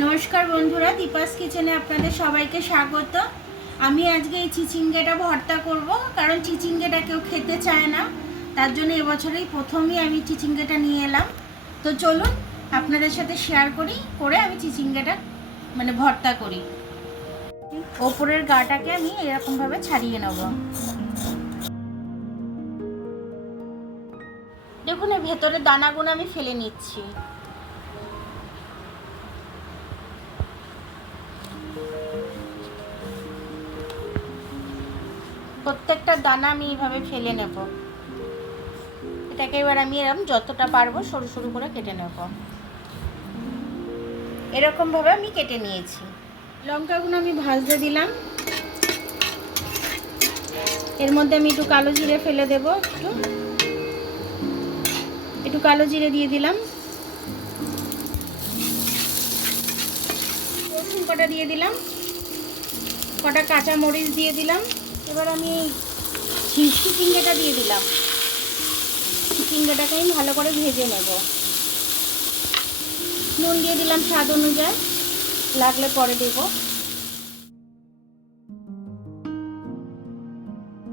নমস্কার বন্ধুরা, দীপাস কিচেনে আপনাদের সবাইকে স্বাগত। আমি আজকে এই চিচিঙ্গাটা ভর্তা করব, কারণ চিচিঙ্গাটা কেউ খেতে চায় না। তার জন্য এবছরেই প্রথমই আমি চিচিঙ্গাটা নিয়ে এলাম। তো চলুন আপনাদের সাথে শেয়ার করে আমি চিচিঙ্গাটা ভর্তা করি। ওপরের গাটাকে আমি এরকমভাবে ছাড়িয়ে নেব। দেখুন, এই ভেতরের দানাগুলো আমি ফেলে নিচ্ছি। প্রত্যেকটা দানা আমি এইভাবে ফেলে নেব। এটাকে এবার আমি এরকম যতটা পারবো সরু সরু করে কেটে নেব। এরকমভাবে আমি কেটে নিয়েছি। লঙ্কাগুলো আমি ভাজতে দিলাম। এর মধ্যে আমি একটু কালো জিরে ফেলে দেব। একটু কালো জিরে দিয়ে দিলাম। রসুন কটা দিয়ে দিলাম, কটা কাঁচা মরিচ দিয়ে দিলাম। এবার আমি চিচিঙ্গাটা দিয়ে দিলাম। চিচিঙ্গাটাকে আমি ভালো করে ভেজে নেব। নুন দিয়ে দিলাম স্বাদ অনুযায়ী, লাগলে পরে দেব।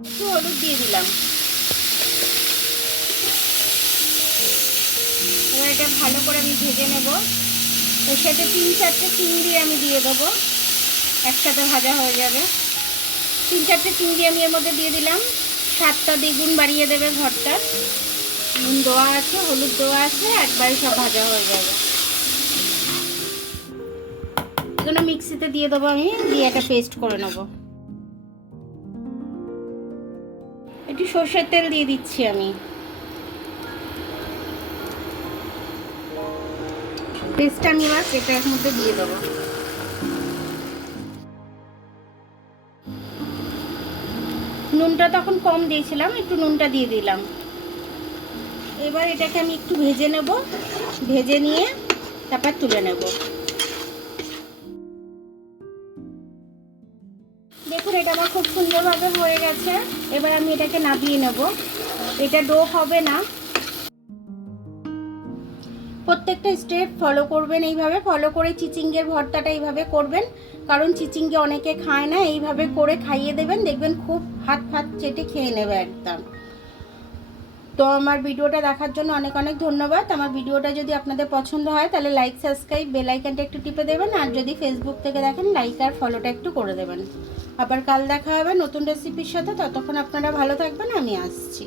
একটু হলুদ দিয়ে দিলাম। এবার এটা ভালো করে আমি ভেজে নেব। এর সাথে 3-4টে চিংড়ি আমি দিয়ে দেবো, একসাথে ভাজা হয়ে যাবে। 3-4টে চিংড়ি আমি এর মধ্যে দিয়ে দিলাম। স্বাদটা দ্বিগুণ বাড়িয়ে দেবে ভর্তা। নুন দেওয়া আছে, হলুদ দেওয়া আছে, একবারে সব ভাজা হয়ে যাবে। এগুলো মিক্সিতে দিয়ে দেবো আমি, দিয়ে একটা পেস্ট করে নেব। একটু সর্ষের তেল দিয়ে দিচ্ছি আমি। পেস্টটা আমি এবার এটার মধ্যে দিয়ে দেবো। নুনটা তখন কম দিয়েছিলাম, একটু নুনটা দিয়ে দিলাম। এবার এটাকে আমি একটু ভেজে নেব, ভেজে নিয়ে তারপর তুলে নেব। দেখুন, এটা আমার খুব সুন্দরভাবে হয়ে গেছে। এবার আমি এটাকে নামিয়ে নেব। এটা ডো হবে না। প্রত্যেকটা স্টেপ ফলো করবেন, এইভাবে ফলো করে চিচিঙ্গের ভর্তাটা এইভাবে করবেন, কারণ চিচিঙ্গে অনেকে খায় না। এইভাবে করে খাইয়ে দেবেন, দেখবেন খুব হাত ফাত চেটে খেয়ে নেবে একদম। তো আমার ভিডিওটা দেখার জন্য অনেক অনেক ধন্যবাদ। আমার ভিডিওটা যদি আপনাদের পছন্দ হয় তাহলে লাইক, সাবস্ক্রাইব, বেল আইকনটা একটু টিপে দেবেন। আর যদি ফেসবুক থেকে দেখেন, লাইক আর ফলোটা একটু করে দেবেন। আবার কাল দেখা হবে নতুন রেসিপির সাথে। ততক্ষণ আপনারা ভালো থাকবেন, আমি আসছি।